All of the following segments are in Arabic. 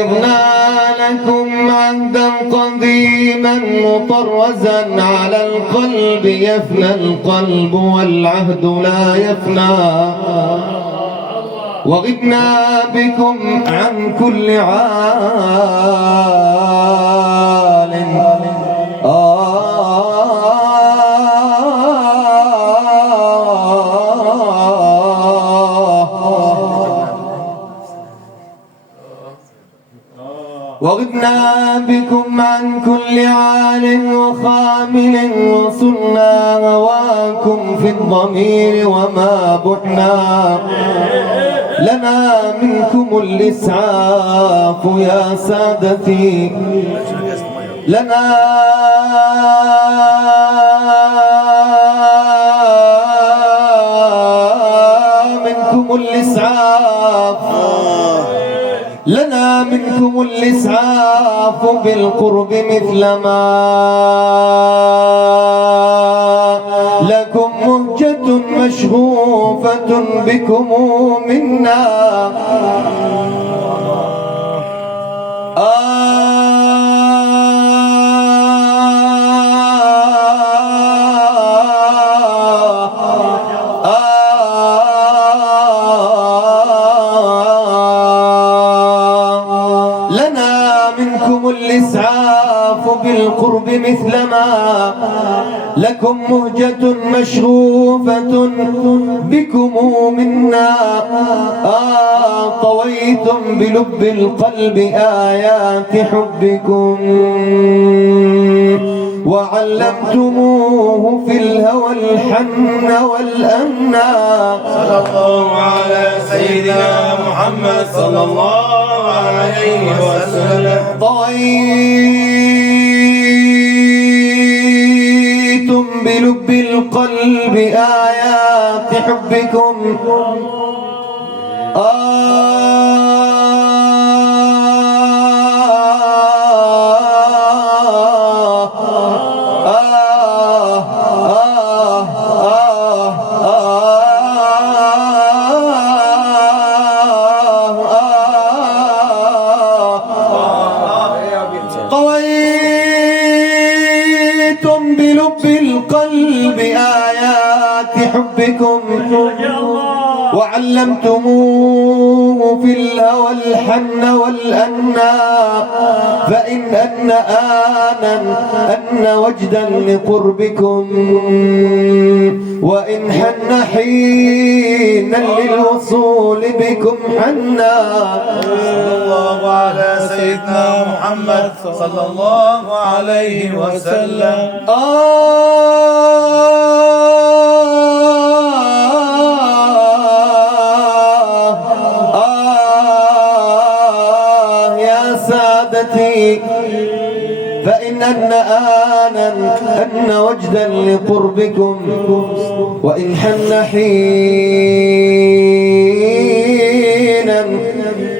أخذنا لكم عهدا قديما مطرزا على القلب يفنى القلب والعهد لا يفنى وغبنا بكم عن كل عال وغبنا بكم عن كل عال وخامل وصرنا هواكم في الضمير وما بحنا لنا منكم الإسعاف يا سادتي لنا منكم الإسعاف لنا منكم الإسعاف بالقرب مثل ما لكم مهجة مشغوفة بكم منا الإسعاف بالقرب مثلما لكم مهجة مشغوفة بكم منا طويتم بلب القلب آيات حبكم وعلمتموه في الهوى الحن والأمنا صلى الله على سيدنا محمد صلى الله عليه وسلم طويتم بلب القلب آيات حبكم طويتم بلب القلب آيات حبكم وعلمتموه في الهوى الحن والأنى فإن أن آنا أن وجدا لقربكم وإن حن حينا للوصول بكم حنا صلى الله على سيدنا محمد صلى الله عليه وسلم يا سادتي فإن آنا أن وجدا لقربكم وإن حن حينا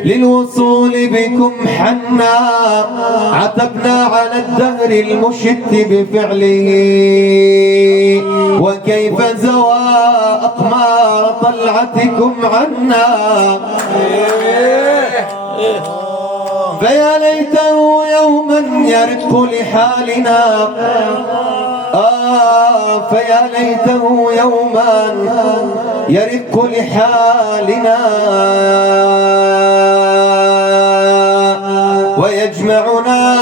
للوصول بكم حنا عتبنا على الدهر المشت بفعله وكيف زوى أقمار طلعتكم عنا فيا ليته يوما يرق لحالنا فيا ليته يوما يرق لحالنا ويجمعنا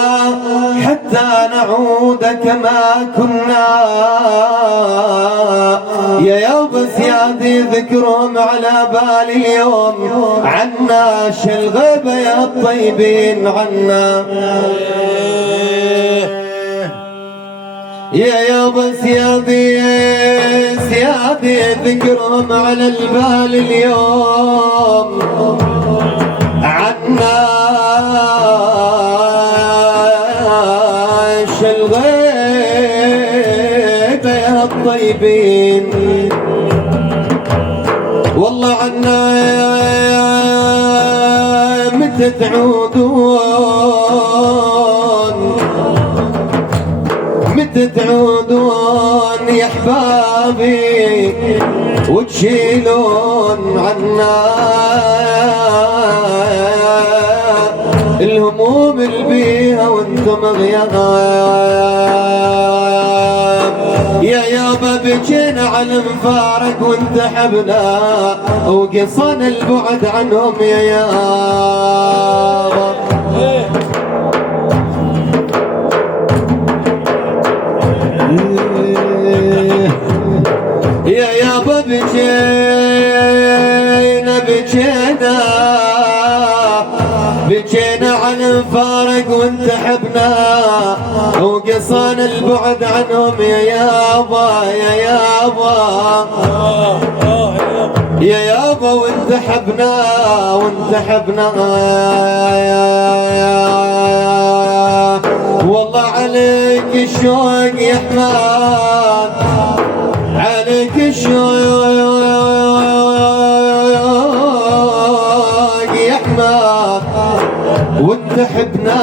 حتى نعود كما كنا يا بس يا دي ذكرهم على بالي اليوم عنا شالغيبة يا الطيبين عنا يا بس يا دي ذكرهم على البال اليوم عنا شالغيبة يا الطيبين والله عنا متى تعودون متى تعودون يا احبابي وتشيلون عنا الهموم اللي بيها وانتم غياب يا يابا بجينا على مفارق وانت حبنا وقصنا البعد عنهم يا يابا يا يابا بجينا عن فارق وانت حبنا وقصان البعد عنهم يا يابا يا يابا يا يابا وانت حبنا والله عليك الشوق يا حماد عليك الشوق يا حماد وانت حبنا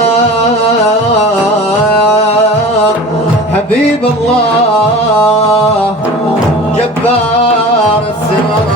حبيب الله جبار السماء